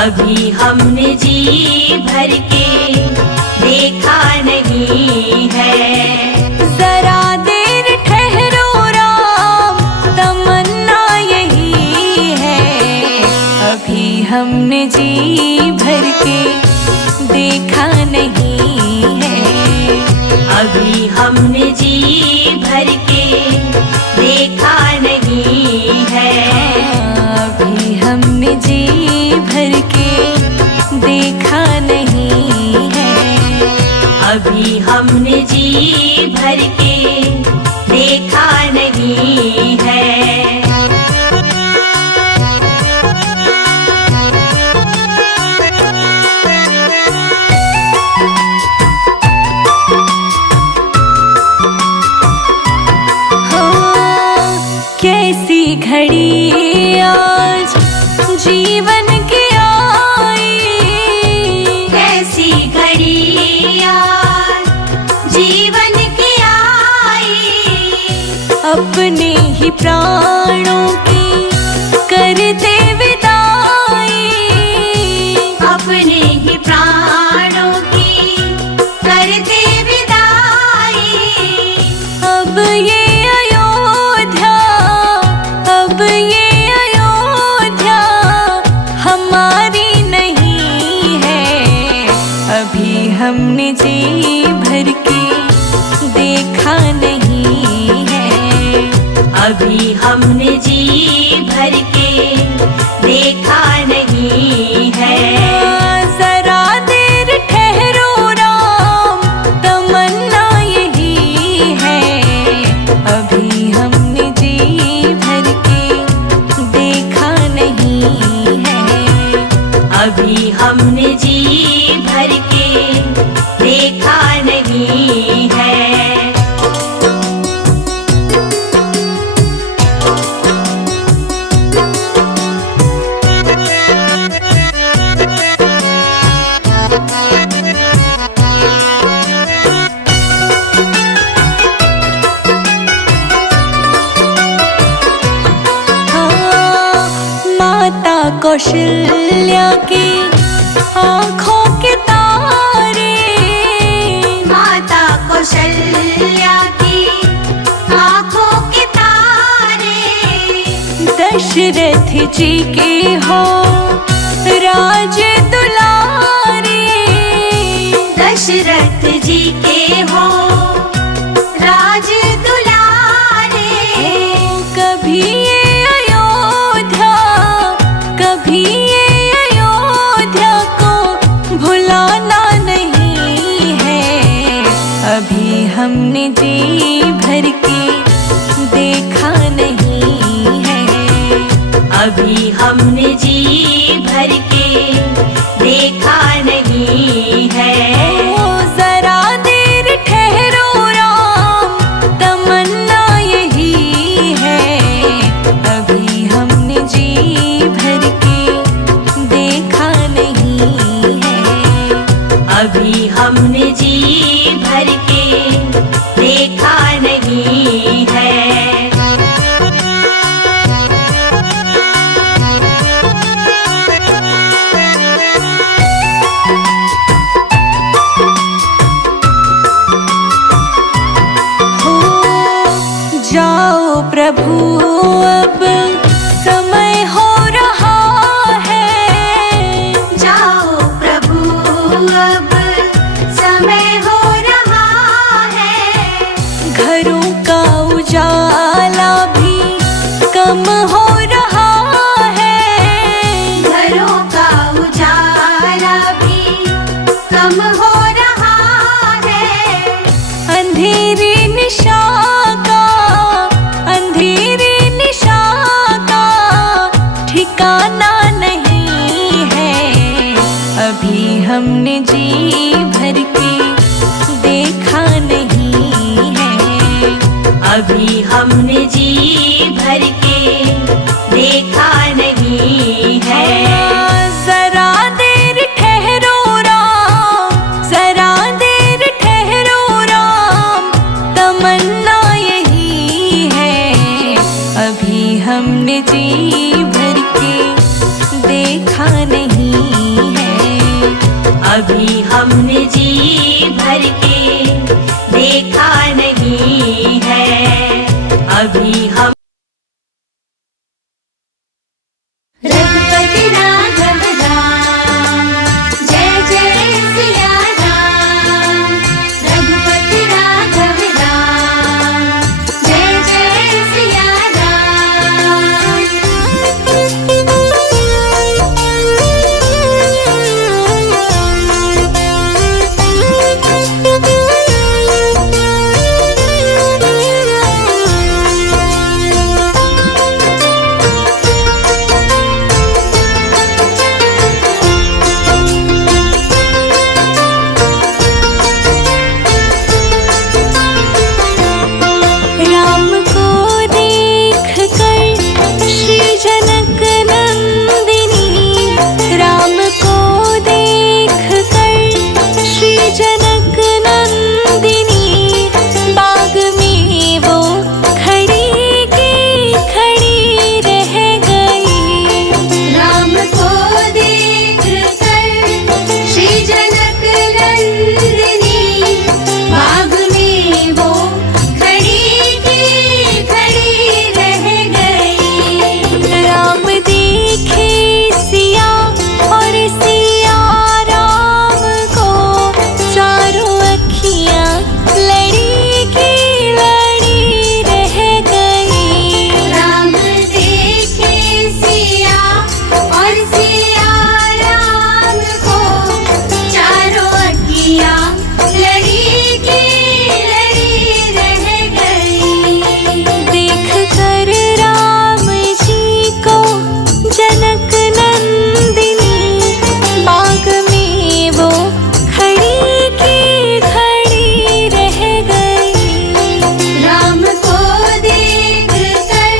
अभी हमने जी भर के देखा नहीं है। जरा देर ठहरो राम, तमन्ना यही है। अभी हमने जी भर के देखा नहीं है। अभी हमने जी भर के देखा नहीं है। अभी हमने जी भर के देखा नहीं है। अभी हमने जी भर के देखा नहीं है। कैसी घड़ी आज जीवन की आई, कैसी घड़ी आज जीवन की आई। अपने ही प्राणों की करते विदाई, अपने ही प्राणों की करते विदाई। अब ये हमने जी भर के देखा नहीं है। अभी हमने जी भर के देखा नहीं है। जरा देर ठहरो राम, तमन्ना यही है। अभी हमने जी भर के देखा नहीं है। अभी हमने जी भर के देखा नहीं है। माता कौशल्या की आँखों के तारे, माता कौशल्या की आँखों के तारे। दशरथ जी के हो राज दुलारे, दशरथ जी के हो राज दुलारे। कभी ये अयोध्या, कभी ये अयोध्या को भुलाना नहीं है। अभी हमने जी भर के देखा नहीं है। अभी हमने जी भर के देखा नहीं है। जरा देर ठहरो राम, तमन्ना यही है। अभी हमने जी भर के देखा नहीं है। अभी हमने जी भर के देखा नहीं है। जाओ प्रभु अब समय हो रहा है। जाओ प्रभु अब समय हो रहा है। घरों का उजाला भी कम हो रहा है। घरों का उजाला भी कम हो रहा है। अंधेरी निशा ठिकाना नहीं है। अभी हमने जी भर के देखा नहीं है। अभी हमने जी भर के देखा नहीं है। जरा देर ठहरो राम, जरा देर ठहरो राम, तमन्ना यही है। अभी हमने जी भर के देखा नहीं हमने जी भर के देखा नहीं है, अभी हम। रघुपति राघव राम, जय जय सिया राम। रघुपति राघव राम, जय जय सिया राम। राम को देख कर श्री जनक नंदिनी, राम को देख कर श्री जनक नंदिनी, बाग में वो खड़ी की खड़ी रह गई। राम को देख कर श्री जनक नंदिनी, बाग में वो खड़ी की खड़ी रह गई। राम देखे सिया और सिया राम को, चारों अखियां लड़ी की लड़ी रह गई। राम देखे सिया और सिया राम को, चारों अखियां लड़ी की लड़ी रह गई। देख कर राम जी को जनक नंदिनी, बाग में वो खड़ी की खड़ी रह गई। राम को देख कर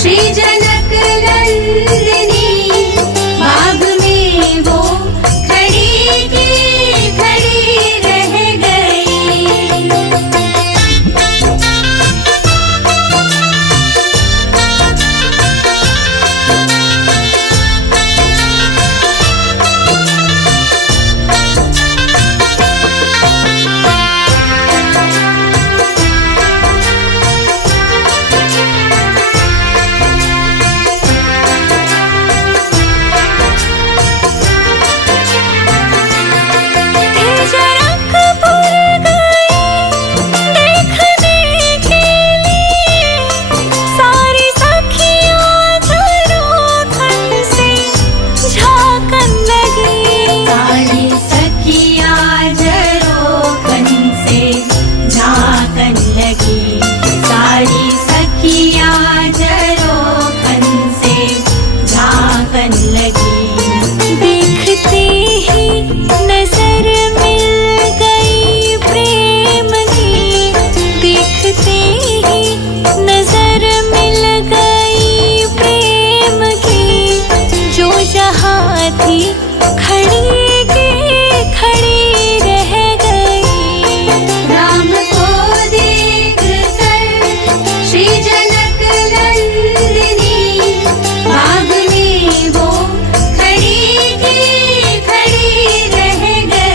श्री जनक नंदिनी, बाग में वो खड़ी की खड़ी रह गई। जनकपुर गए देखने के लिए, सारी सखियां झरोखन से झांकन लगी। सारी सखियां झरोखन से झांकन लगी। सारी सखियां झरोखन से झांकन लगी। देखते ही नजर मिल गई प्रेम की, देखते ही नजर मिल गई प्रेम की, जो जहाँ थी खड़ी की खड़ी रह गई। राम को देख कर श्री जनक नंदिनी, बाग में वो खड़ी की खड़ी रह गई।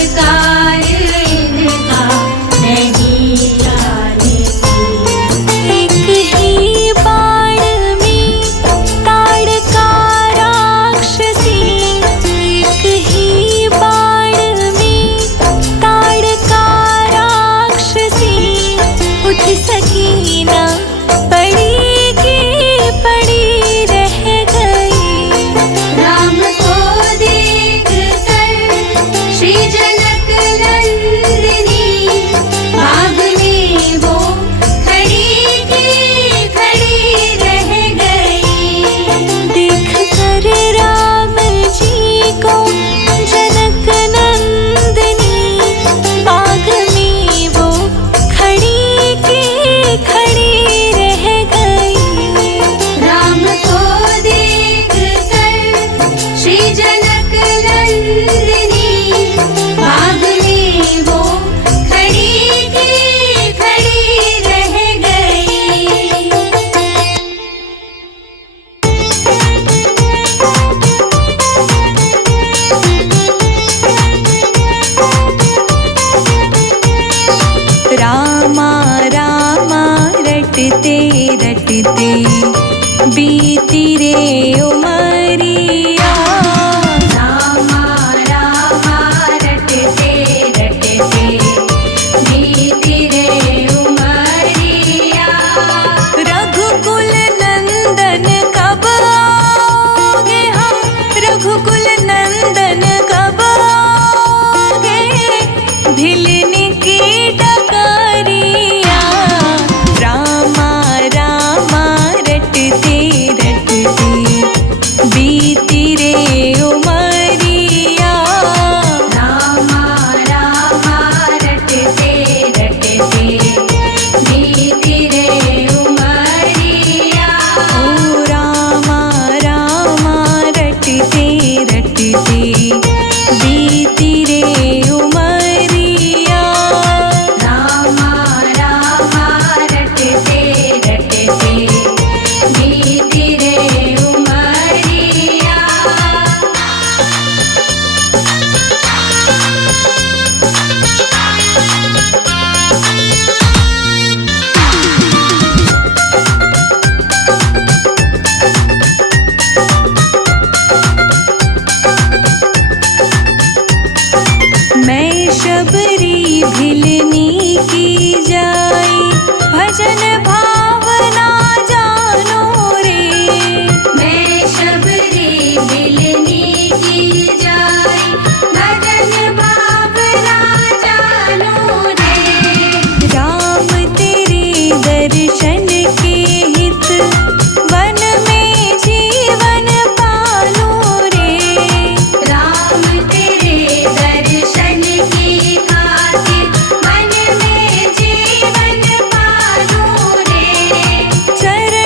चमत्कार इनका नहीं जानती। एक ही बाण में ताड़का राक्षसी, एक ही बाण में ताड़का राक्षसी, उठ सकी ना पड़ी की पड़ी रह गई। राम को देख कर श्री जनक नंदिनी बाग में वो खड़ी की खड़ी रह गई। देख कर राम जी को जनक नंदिनी बाग में वो खड़ी की खड़ी रह गई। राम को देख कर श्री जनक नंदिनी बाग में वो खड़ी की खड़ी रह गई। रामा रामा रटते रटते बीती रे उमरिया। रामा रामा रटते रटते बीती रे उमरिया। रघुकुल नंदन कब आओगे हम, रघुकुल नंदन कब आओगे, भिलने की डगरिया। रामा रामा रटते रटते बीती रे उमरिया। रामा रामा रटते रटते बीती रे उमरिया। ओ रामा रामा रटते रटते बीती रे उमरिया। रामा रामा रटते रटते बीती रे उमरिया। मैं शबरी भिलनी की जाई, भजन भावना जानो रे। मैं शबरी भिलनी की जाई, भजन भावना जानो रे। राम तेरे दर्शन के हित, वन में जीवन पालो रे। राम तेरे दर्शन की खातिर मन में जीवन पालो रे। चरण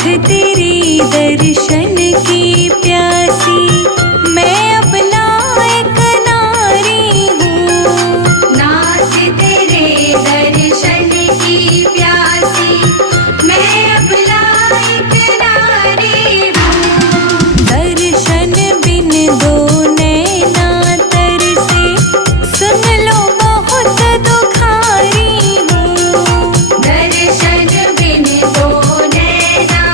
नाथ तेरे दर्शन की प्यासी मैं अब लायक नारी हूँ। नाथ तेरे दर्शन की प्यासी मैं अब लायक नारी हूँ। दर्शन बिन दो नैना तरसे सुन लो बहुत दुखारी हूँ। दर्शन बिन दो नैना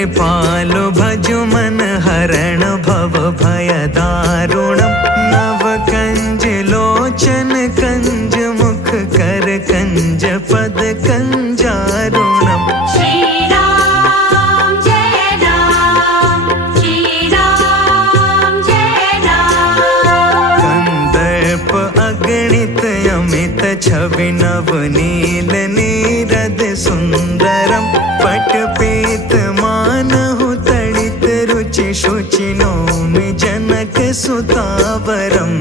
कृपालो भजु मन हरण भव भय दारुणम् नव कंज लोचन कंज मुख कर कंज पद कंजारुणम् श्री राम जय राम श्री राम जय राम कंदर्प अगणित अमित छवि नव नील नीरद सुंदरम पट पीत मानहु तड़ित रुचि शुचि नौमि जनक सुतावरम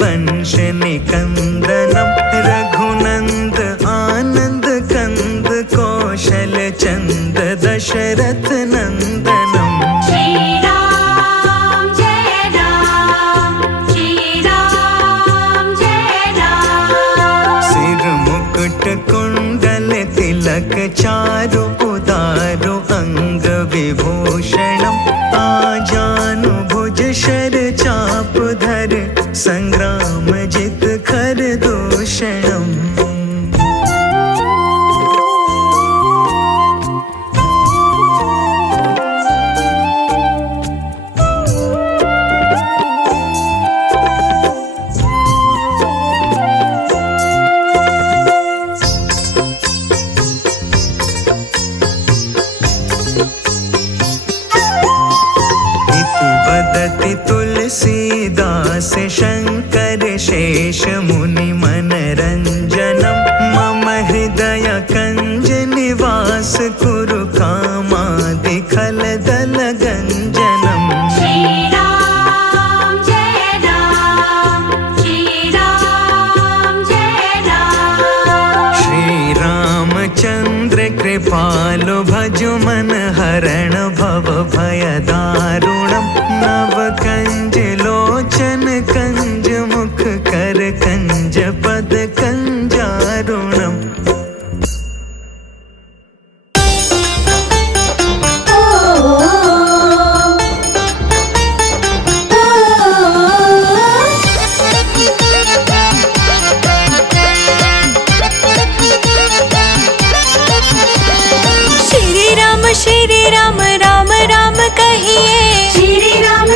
वंश निकंदनम रघुनंद आनंद कंद कौशल चंद दशरथ नंदनम श्री राम जय राम श्री राम जय राम सिर मुकुट कुंडल तिलक चारु उदारु अंग विभूषणम आजानु भुज शर चाप धर संग्राम जित खर दूषणम वदति तुलसीदास शंकर शेष मुनि मनरंजनम मम हृदय कंज निवास कुरु कामादि खल दल गंजनम श्री राम जय राम श्री राम जय राम श्री रामचंद्र कृपालो भजु मन हरण भव भय दारुणम नव कंज लोचन कंज मुख कर कंज पद कंजारुणम श्री राम राम राम कहिए श्री राम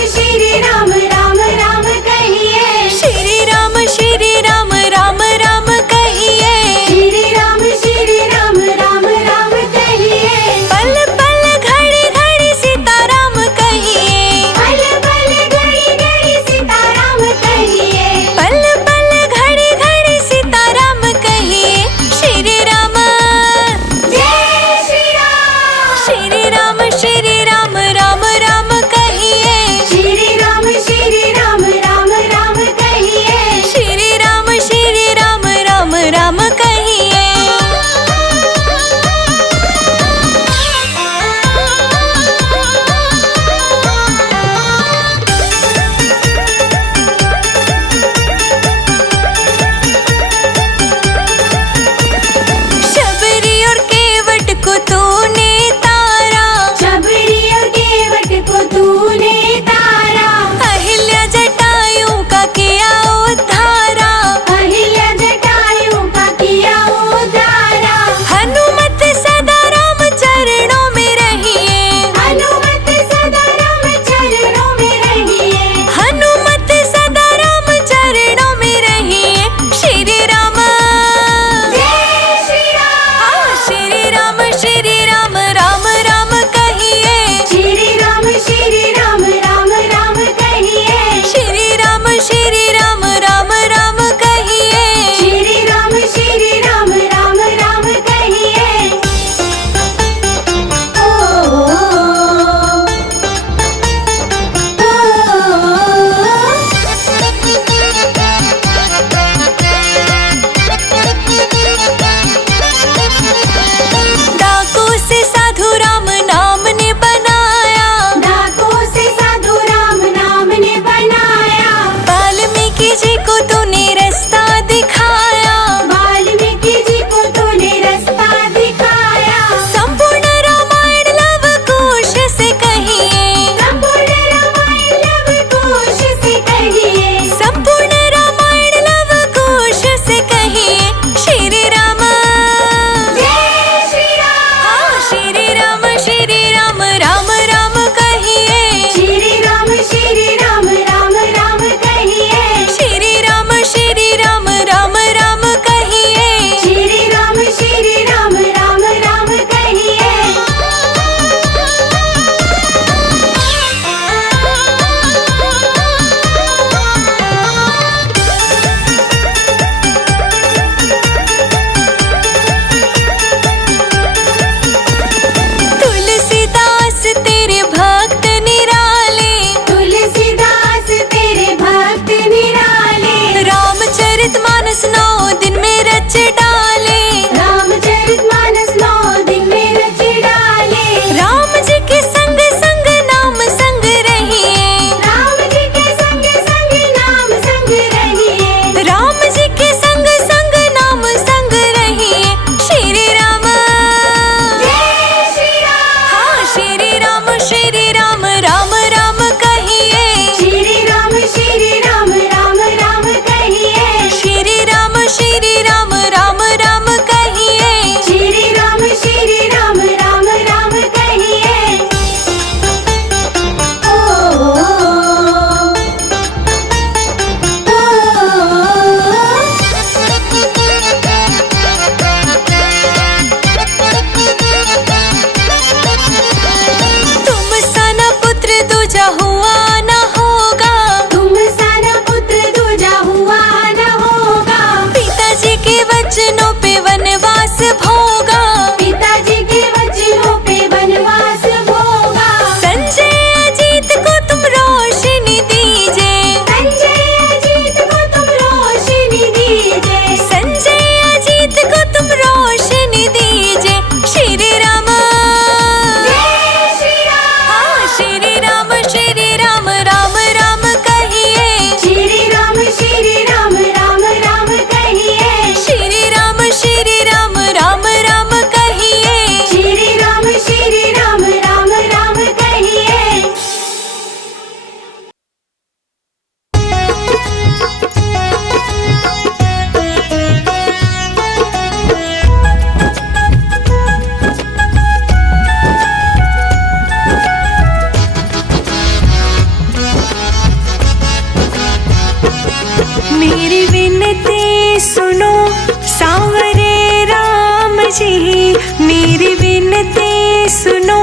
मेरी विनती सुनो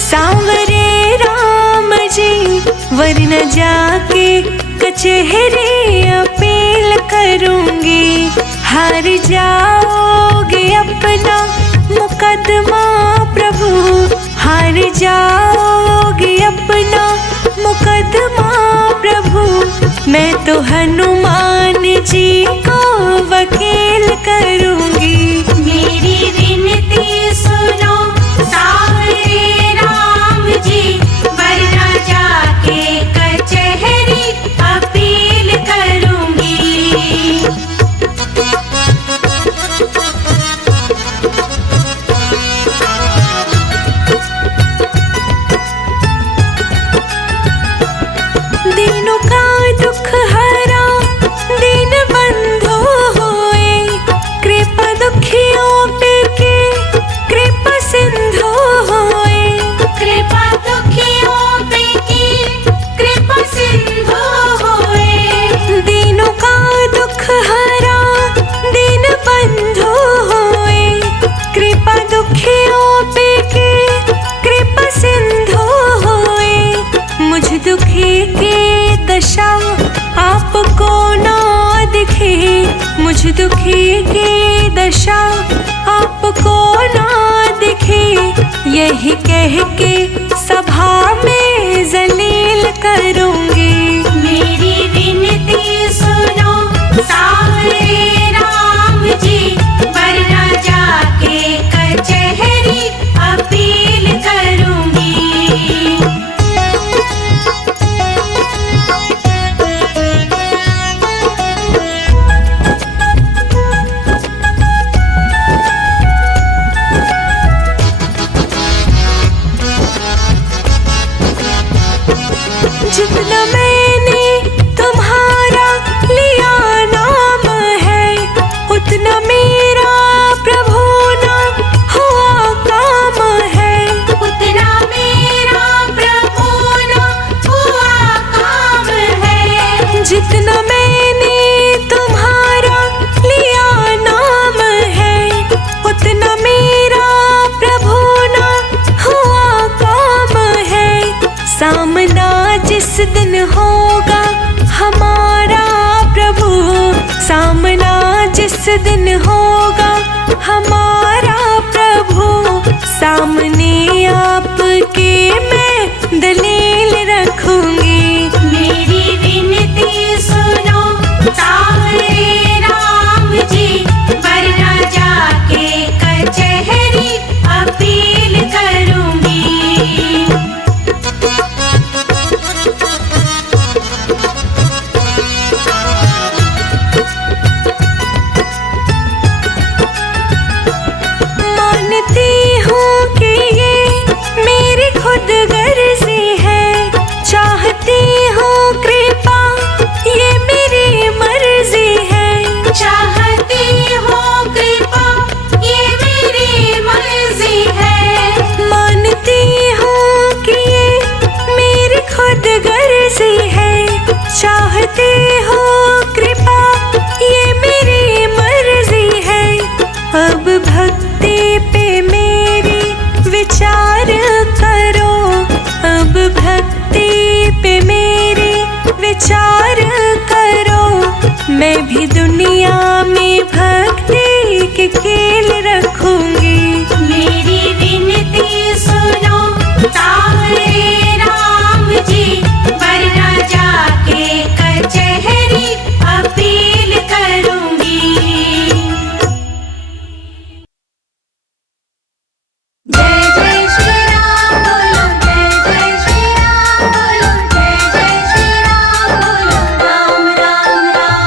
सांवरे राम जी, वरना जाके कचहरी अपील करूंगी। हार जाओगे अपना मुकदमा प्रभु, हार जाओगे अपना मुकदमा प्रभु। मैं तो हनुमान जी को वकील करूंगी। मेरी विनती सुनो सांवरे राम जी, वरना जाके कचहरी अपील करूंगी। दीनों का दुख हरा दीन बंधु होए, कृपा दुखियों पे के कृपा सिंधु होए। कृपा दुखियों पे की कृपा सिंधु होए। दीनों का दुख हरा दीन बंधु होए, कृपा दुखियों पे के कृपा सिंधु होए। मुझ दुखी की दशा आपको ना दिखे, मुझ दुखी की दशा आपको ना दिखे। यही कह के सभा में जलील करूंगी। मेरी विनती सुनो सांवरे राम जी, वरना जाके कचहरी अपील करूंगी। जितना मैंने तुम्हारा लिया नाम है, उतना मेरा प्रभु ना हुआ काम है। उतना मेरा प्रभु ना हुआ काम है। जितना मैंने तुम्हारा लिया नाम है, उतना मेरा प्रभु ना हुआ काम है। सामना जिस दिन होगा हमारा प्रभु, सामना जिस दिन होगा हमारा प्रभु, सामने आपके मैं दलील रखूंगी। मेरी विनती सुनो सांवरे राम जी, वरना जाके कचहरी अपील करूंगी। मानती हूँ कि ये मेरी खुद गर्जी है, चाहती हूँ कृपा ये मेरी मर्जी है। चाहती हो कृपा ये मेरी मर्जी है। मानती हूँ कि ये मेरी खुद गर्जी है, चाहती हूँ कृपा ये मेरी मर्जी है। अब भक्ति पे मेरी विचार करो, अब भक्ति पे मेरी विचार करो। मैं भी दुनिया में भक्ति के खेल रखूंगी। मेरी विनती सुनो सांवरे राम जी, वरना जाके कचहरी अपील करूंगी। जय जय श्री राम बोलो, जय जय श्री राम बोलो, जय जय श्री राम बोलो, राम राम राम।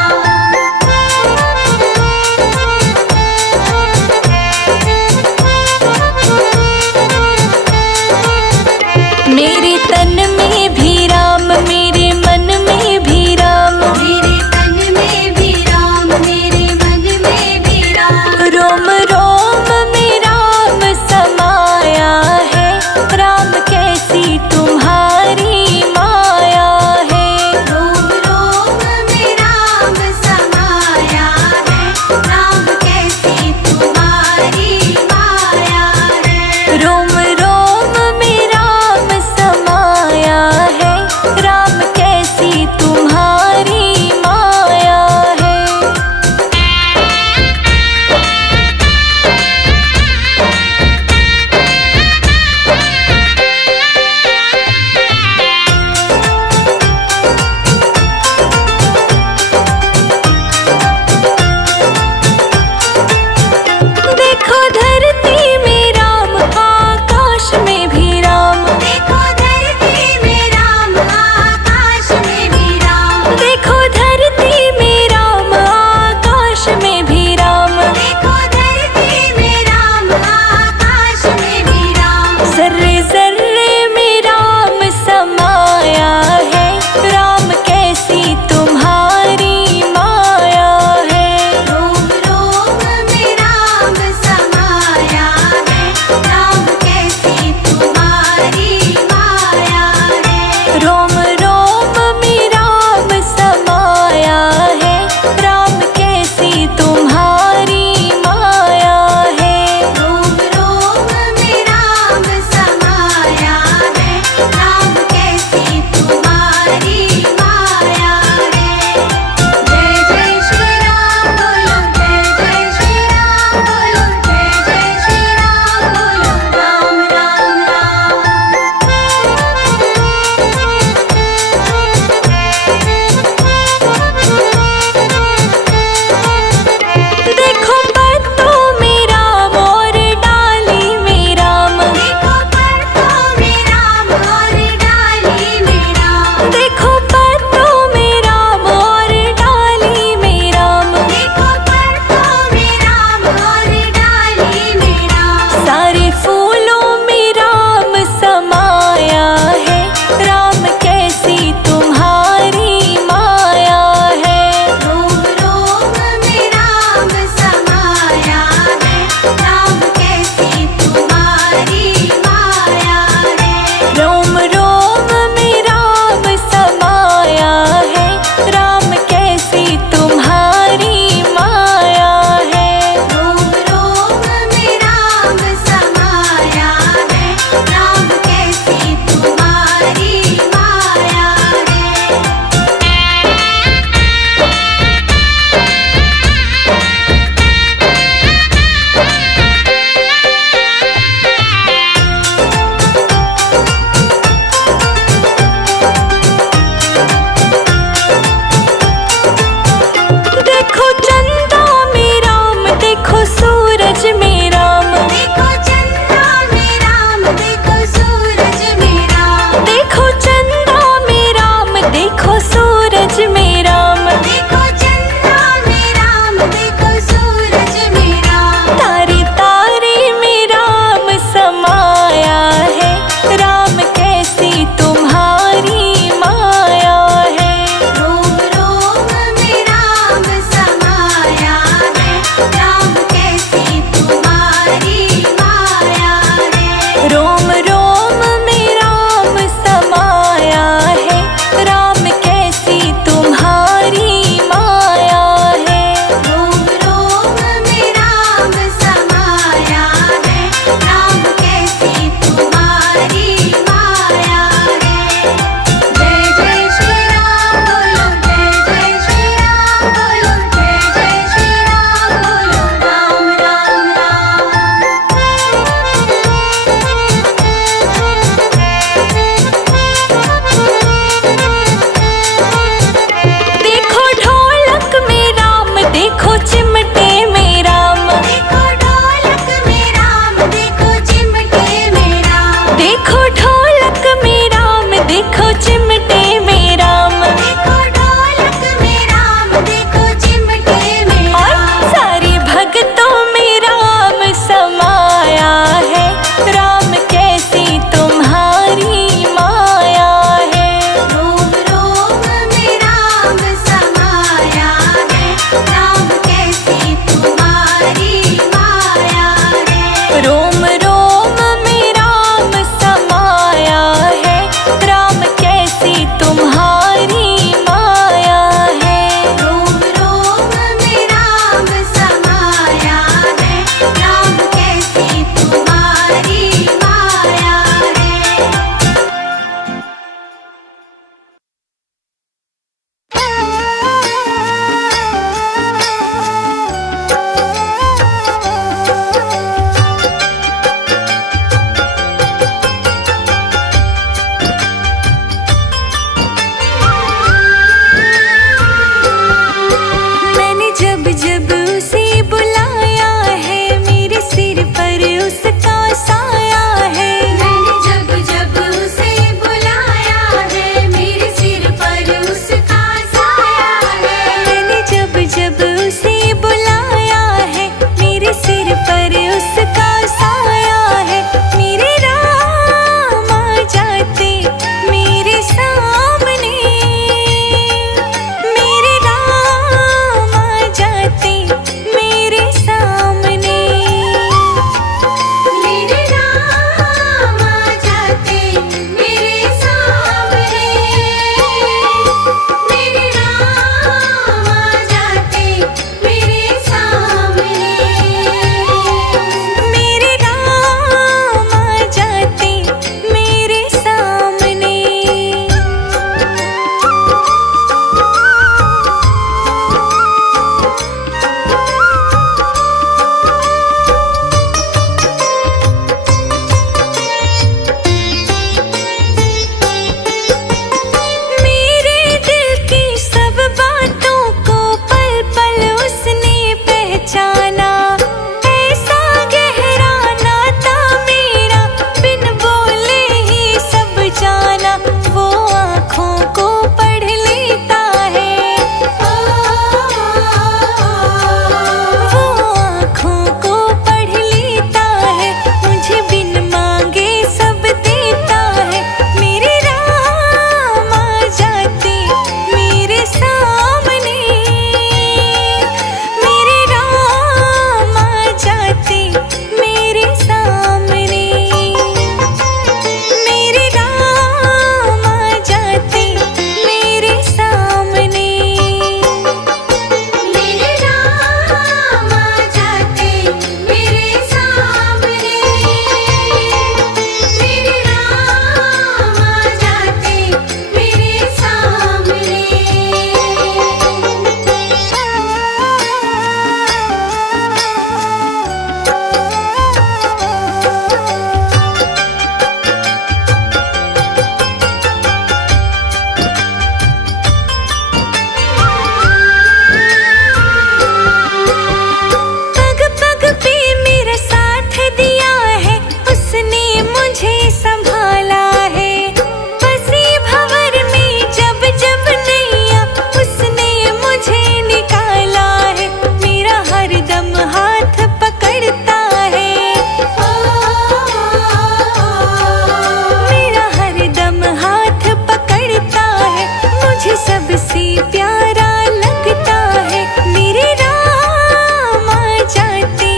से प्यारा लगता है मेरे राम आ जाते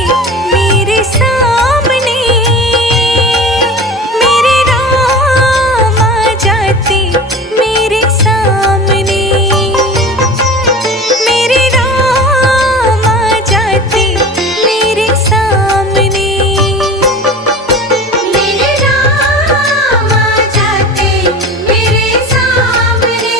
मेरे सामने, मेरे राम आ जाते मेरे सामने, मेरे राम आ जाते मेरे सामने। मेरे राम आ जाते मेरे सामने,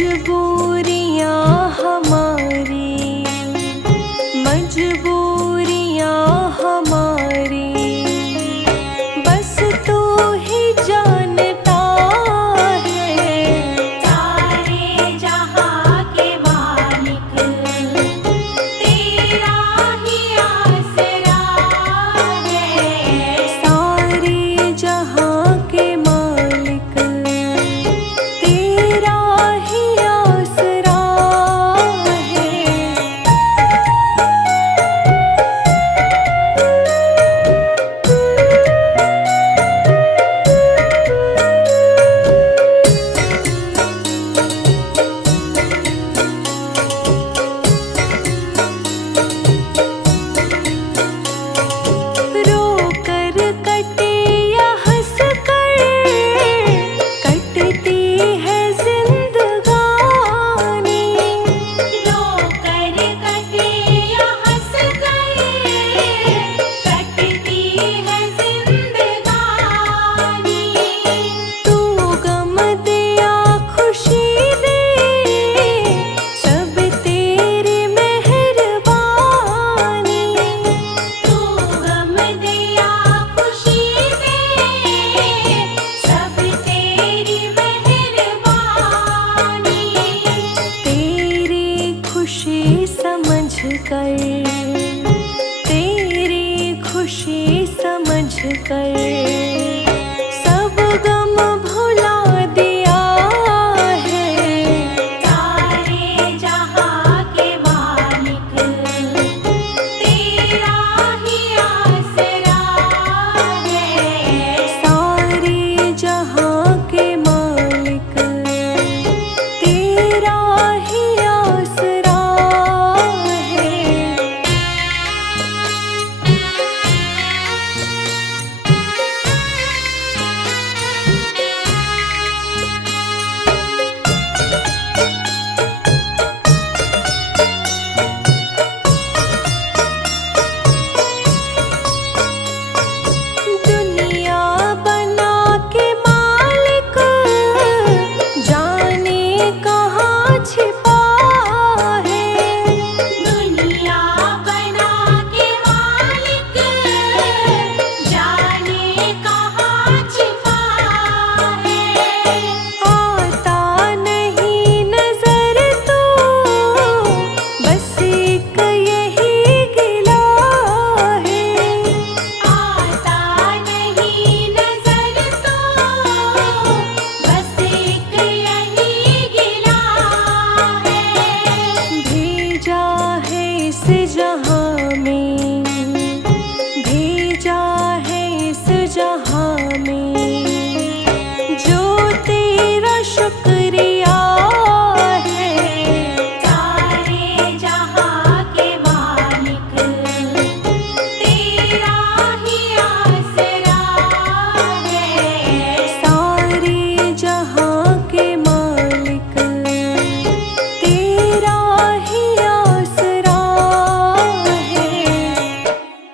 बोल